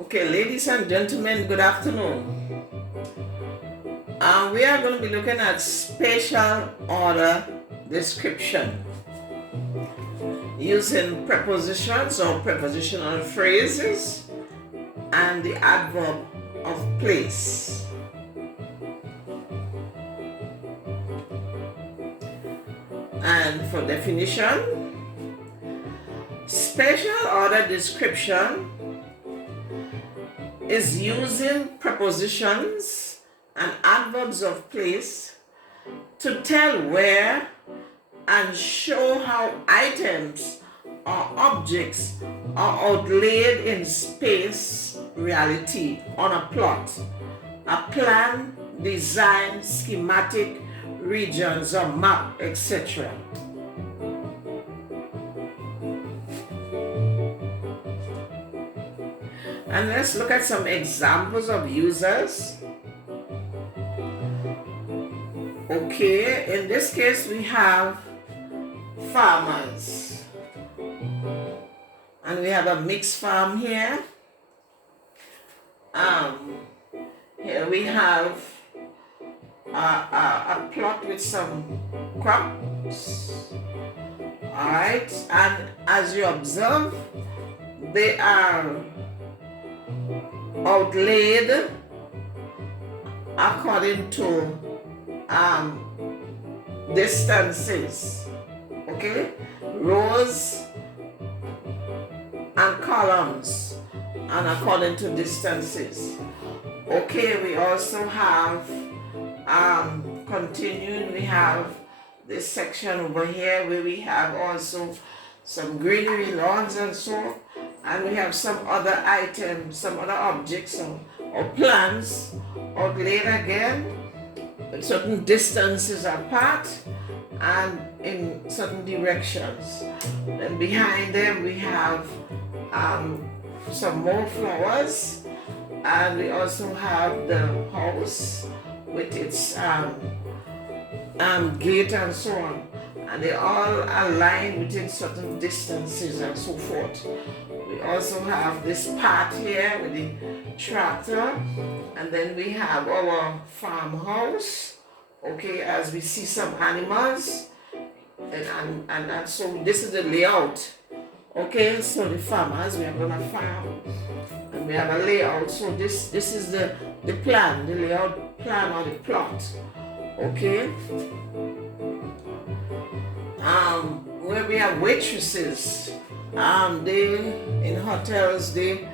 Okay, ladies and gentlemen, good afternoon. We are going to be looking at spatial order description using prepositions or prepositional phrases and the adverb of place. And for definition, spatial order description is using prepositions and adverbs of place to tell where and show how items or objects are outlaid in space reality on a plot, a plan, design, schematic, regions or map, etc. And let's look at some examples of users. Okay, in this case we have farmers. And we have a mixed farm here. Here we have a plot with some crops. Alright, and as you observe, they are outlaid according to distances, okay, rows and columns, and according to distances. Okay, we also have continuing, we have this section over here where we have also some greenery, lawns and so on. And we have some other items, some other objects or plants outlaid again at certain distances apart and in certain directions. Then behind them we have some more flowers, and we also have the house with its gate and so on. And they all align within certain distances and so forth. We also have this part here with the tractor, and then we have our farmhouse, okay, as we see some animals, and so this is the layout. Okay, so the farmers, we are gonna farm, and we have a layout. So this is the plan, the layout plan or the plot. Okay. Where we have waitresses, they in hotels, they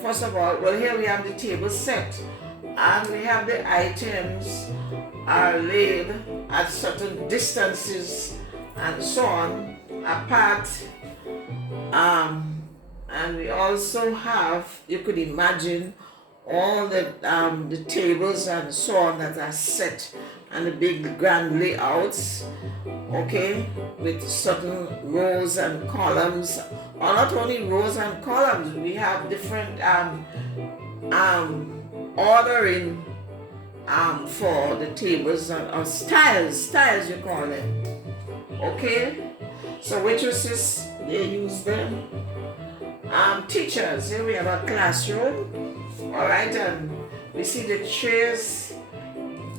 first of all, well, here we have the table set, and we have the items are laid at certain distances and so on apart, and we also have, you could imagine, all the tables and so on that are set, and the big grand layouts, okay, with certain rows and columns, or not only rows and columns, we have different ordering for the tables, or styles you call them, okay. So waitresses, they use them. Teachers, here we have a classroom, all right, and we see the chairs,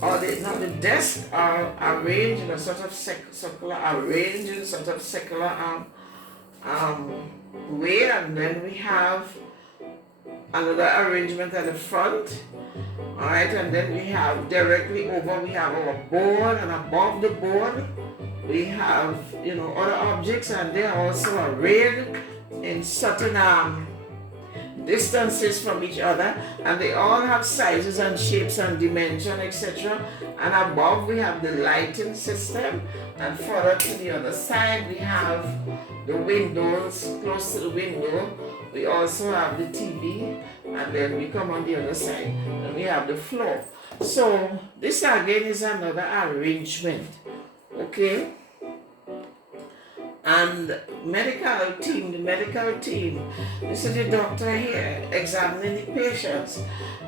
or the desk are arranged in a sort of circular way, and then we have another arrangement at the front, all right, and then we have directly over, we have our board, and above the board we have other objects, and they are also arrayed in certain distances from each other, and they all have sizes and shapes and dimension, etc. And above we have the lighting system, and further to the other side we have the windows. Close to the window we also have the TV, and then we come on the other side and we have the floor. So this again is another arrangement, okay. And the medical team, this is the doctor here examining the patients,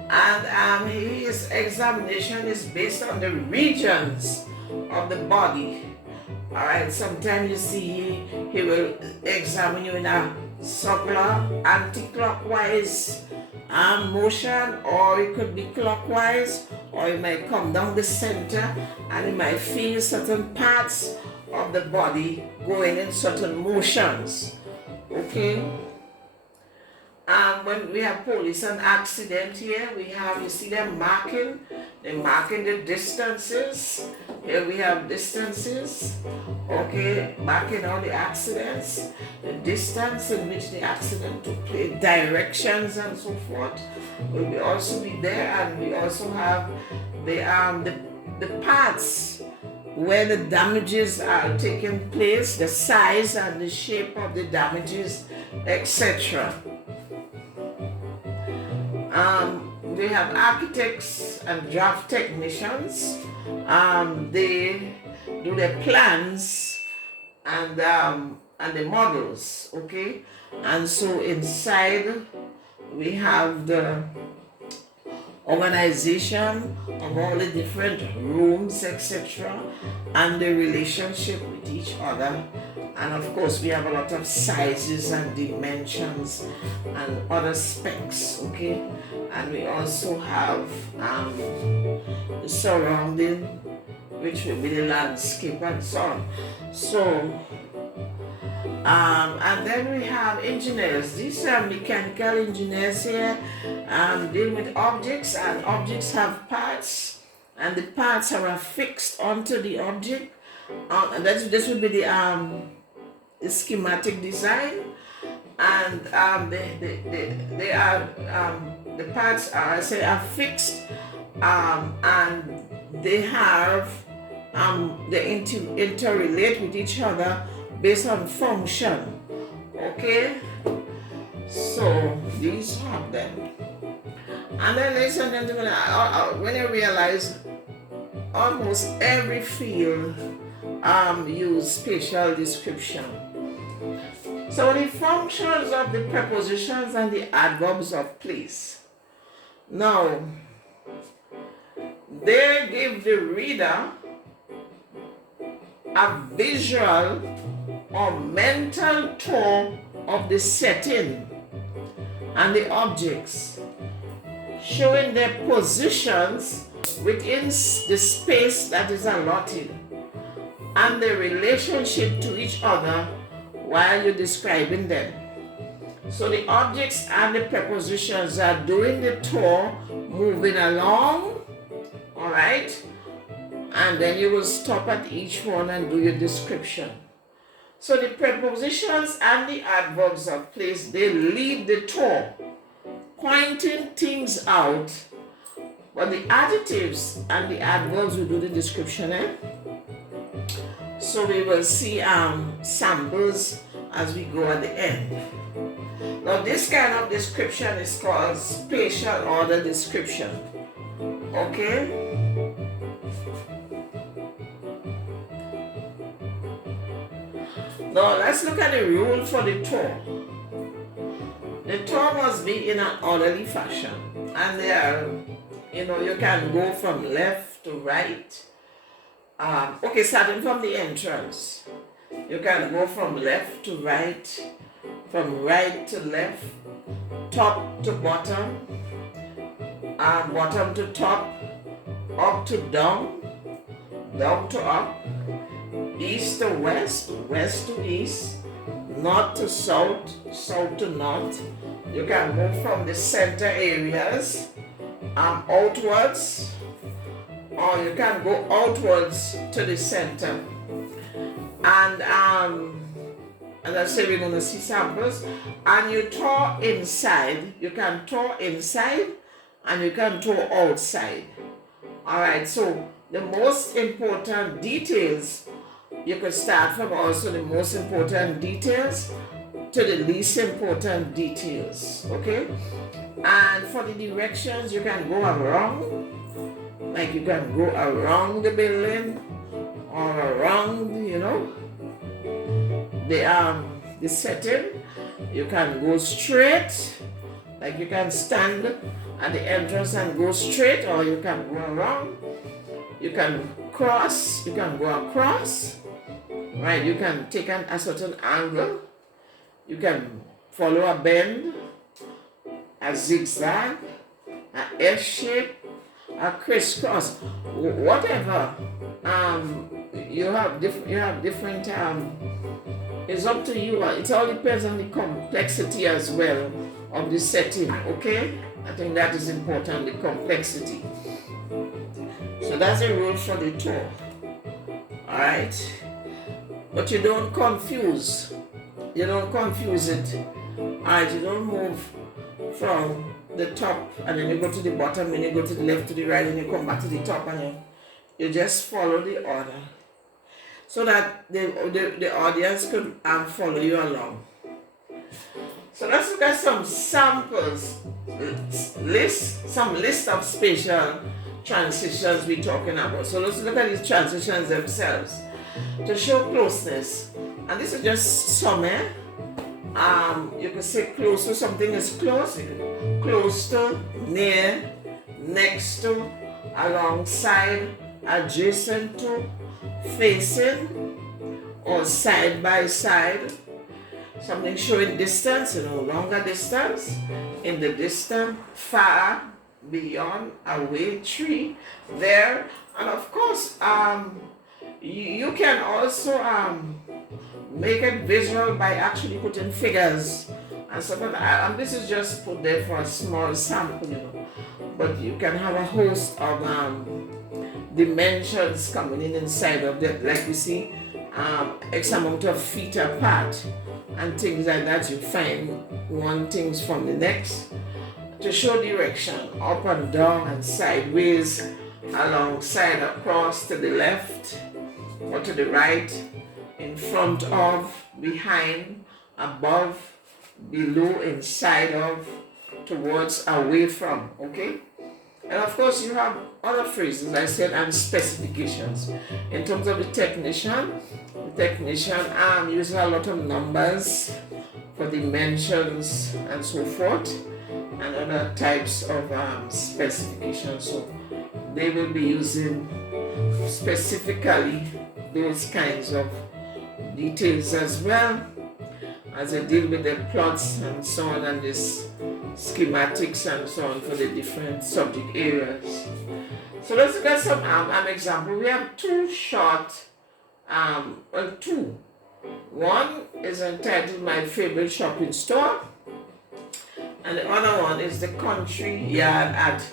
and his examination is based on the regions of the body Alright, sometimes you see he will examine you in a circular, anti-clockwise motion, or it could be clockwise, or it might come down the center and you might feel certain parts of the body going in certain motions. Okay? When we have police and accident here, we have, you see them marking, they're marking the distances. Here we have distances, okay, marking all the accidents, the distance in which the accident took place, directions and so forth will also be there, and we also have the parts where the damages are taking place, the size and the shape of the damages, etc. We have architects and draft technicians. They do the plans and the models, okay? And so inside we have the organization of all the different rooms, etc., and the relationship with each other. And of course, we have a lot of sizes and dimensions and other specs, okay? And we also have the surrounding, which will be the landscape and so on. So, and then we have engineers. These are mechanical engineers here, dealing with objects, and objects have parts, and the parts are affixed onto the object. And this would be the schematic design, and they are the parts are, I say, affixed, and they have they interrelate with each other based on function. Okay, so these have them, and then ladies and gentlemen, when I realize almost every field use spatial description. So the functions of the prepositions and the adverbs of place. Now, they give the reader a visual or mental tour of the setting and the objects, showing their positions within the space that is allotted and the relationship to each other while you're describing them. So the objects and the prepositions are doing the tour, moving along, all right? And then you will stop at each one and do your description. So the prepositions and the adverbs of place, they lead the tour, pointing things out, but the adjectives and the adverbs will do the description, So we will see samples as we go at the end. Now this kind of description is called spatial order description. Okay? Now let's look at the rule for the tour. The tour must be in an orderly fashion. And there, you can go from left to right. Okay, starting from the entrance. You can go from left to right, from right to left, top to bottom, bottom to top, up to down, down to up, east to west, west to east, north to south, south to north. You can move from the center areas outwards, or you can go outwards to the center. And as I say, we're going to see samples. And you tour inside. You can tour inside and you can tour outside. Alright, so the most important details, you could start from also the most important details to the least important details. Okay? And for the directions, you can go around. Like you can go around the building or around, the setting. You can go straight, like you can stand at the entrance and go straight, or you can go around. You can cross, you can go across, right? You can take a certain angle, you can follow a bend, a zigzag, a F shape, a crisscross, whatever. You have different. It's up to you. It all depends on the complexity as well of the setting. Okay, I think that is important. The complexity. So that's a rule for the toe. All right, but you don't confuse. You don't confuse it. All right, you don't move from the top and then you go to the bottom and you go to the left to the right and you come back to the top and you just follow the order so that the audience could follow you along. So let's look at some samples, some list of spatial transitions we're talking about. So let's look at these transitions themselves to show closeness. And this is just some, you can say close to, something is close, close to, near, next to, alongside, adjacent to, facing, or side by side. Something showing distance, longer distance, in the distance, far, beyond, away, tree, there. And of course, you can also make it visual by actually putting figures and stuff like that. And this is just put there for a small sample, but you can have a host of dimensions coming inside of that, like you see, X amount of feet apart and things like that. You find one things from the next to show direction, up and down and sideways, alongside, across, to the left or to the right, in front of, behind, above, below, inside of, towards, away from, okay? And of course you have other phrases, I said, and specifications. In terms of the technician uses a lot of numbers for dimensions and so forth, and other types of specifications. So they will be using specifically those kinds of details as well as they deal with the plots and so on, and this schematics and so on for the different subject areas. So let's look at some example. We have two short, two. One is entitled My Favorite Shopping Store, and the other one is The Country Yard at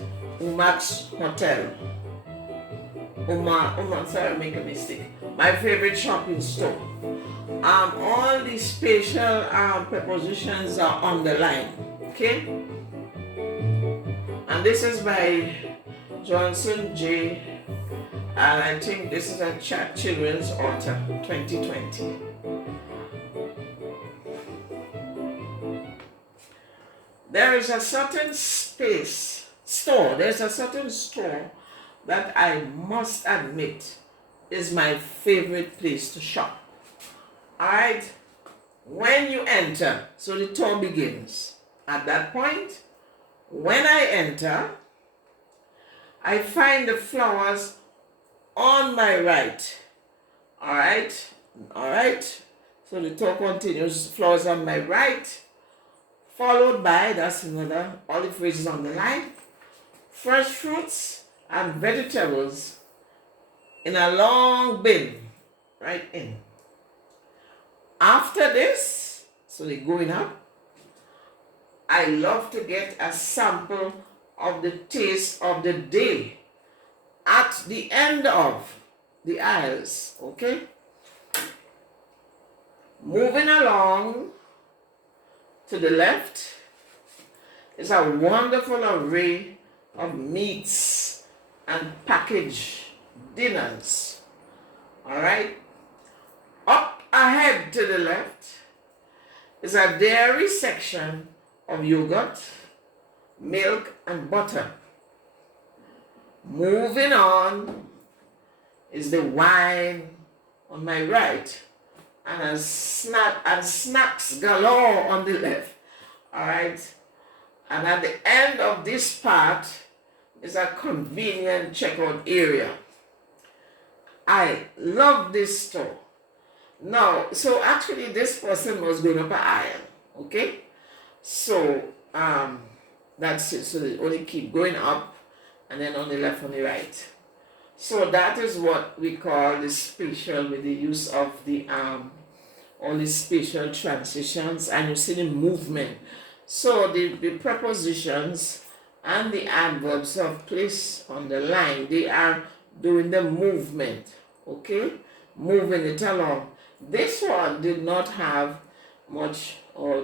Uma's Hotel. Sorry, I make a mistake. My Favorite Shopping Store. All these spatial prepositions are underlined, okay? And this is by Johnson J. And I think this is a children's author, 2020. There is a certain there's a certain store that I must admit is my favorite place to shop. Alright, when you enter, so the tour begins. At that point, when I enter, I find the flowers on my right. Alright, so the tour continues, flowers on my right, followed by, that's another, all the phrases on the line, fresh fruits and vegetables in a long bin, right in. After this, so they're going up, I love to get a sample of the taste of the day at the end of the aisles, okay? Moving along to the left is a wonderful array of meats and packaged dinners, all right? Up ahead to the left is a dairy section of yogurt, milk, and butter. Moving on is the wine on my right, and snacks galore on the left. All right, and at the end of this part is a convenient checkout area. I love this store. No, so actually this person was going up an aisle, okay? So that's it. So they only keep going up and then on the left, on the right. So that is what we call the spatial, with the use of the all the spatial transitions, and you see the movement. So the prepositions and the adverbs of place on the line, they are doing the movement, okay? Moving it along. This one did not have much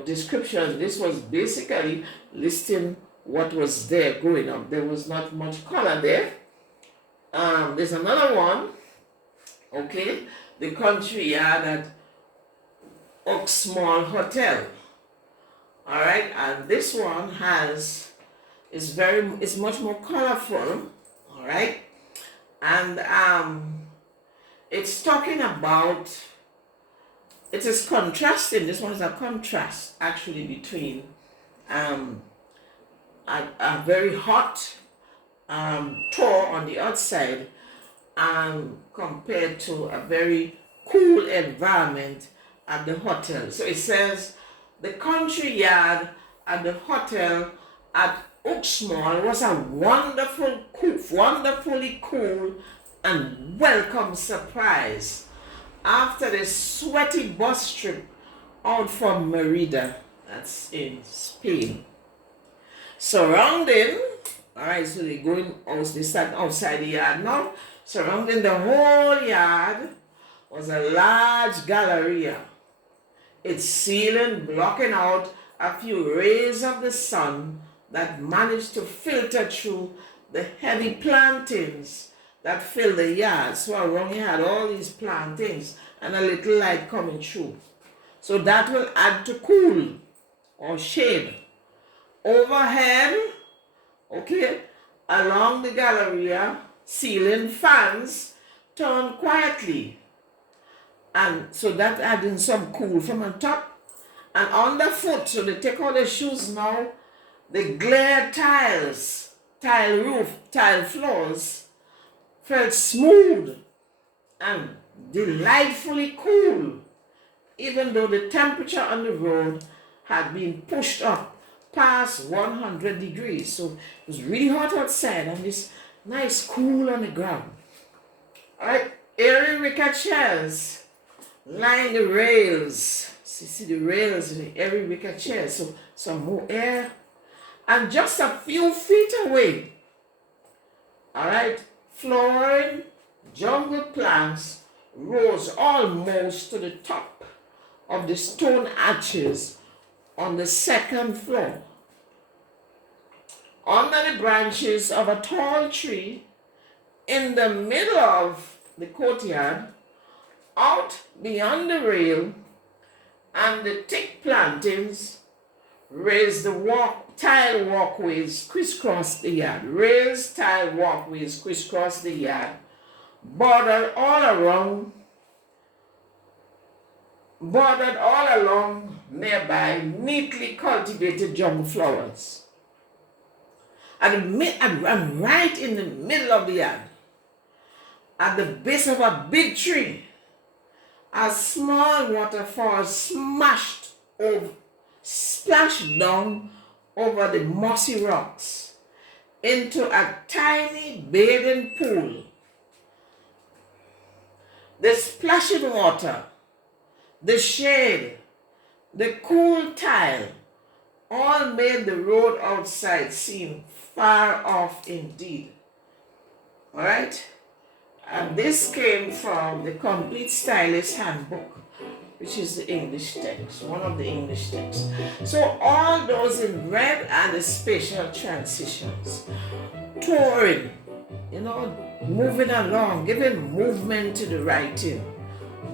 description. This was basically listing what was there growing up. There was not much color there. There's another one, okay? The country yard at Oxmoor Hotel. All right, and this one is much more colorful. All right, and it's talking about, it is contrasting. This one is a contrast actually between a very hot tour on the outside compared to a very cool environment at the hotel. So it says the country yard at the hotel at Oxmoor was a wonderfully cool and welcome surprise after the sweaty bus trip out from Merida, that's in Spain. Surrounding, all right, so they're going out, they start outside the yard now. Surrounding the whole yard was a large galleria, its ceiling blocking out a few rays of the sun that managed to filter through the heavy plantings that filled the yard. So around you had all these plantings and a little light coming through. So that will add to cool or shade. Overhead, okay, along the galleria, ceiling fans turn quietly. And so that adding some cool from on top. And underfoot, so they take out their shoes now, the glare tiles, tile roof, tile floors felt smooth and delightfully cool, even though the temperature on the road had been pushed up past 100 degrees. So it was really hot outside and this nice cool on the ground. All right, airy wicker chairs line the rails. See the rails in the airy wicker chairs, so some more air. And just a few feet away, all right, flooring jungle plants rose almost to the top of the stone arches on the second floor. Under the branches of a tall tree in the middle of the courtyard, out beyond the rail and the thick plantings, raised the tile walkways crisscross the yard. Raised tile walkways crisscross the yard, bordered all along nearby neatly cultivated jungle flowers. And right in the middle of the yard, at the base of a big tree, a small waterfall splashed down over the mossy rocks into a tiny bathing pool. The splashing water, the shade, the cool tile, all made the road outside seem far off indeed. All right? And this came from the Complete Stylist Handbook, which is the English text, one of the English texts. So all those in red are the spatial transitions. Touring, moving along, giving movement to the writing.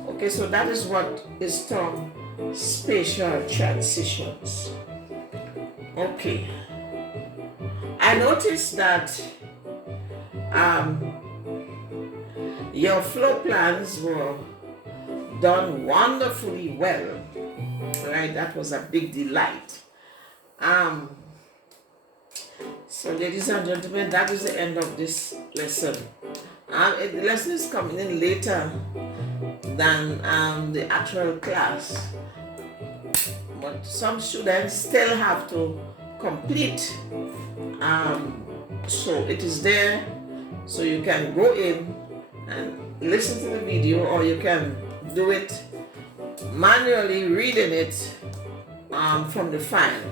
Okay, so that is what is termed spatial transitions. Okay. I noticed that your flow plans were done wonderfully well. Right, that was a big delight. So ladies and gentlemen, that is the end of this lesson. The lesson is coming in later than the actual class. But some students still have to complete, so it is there, so you can go in and listen to the video, or you can do it manually reading it from the file.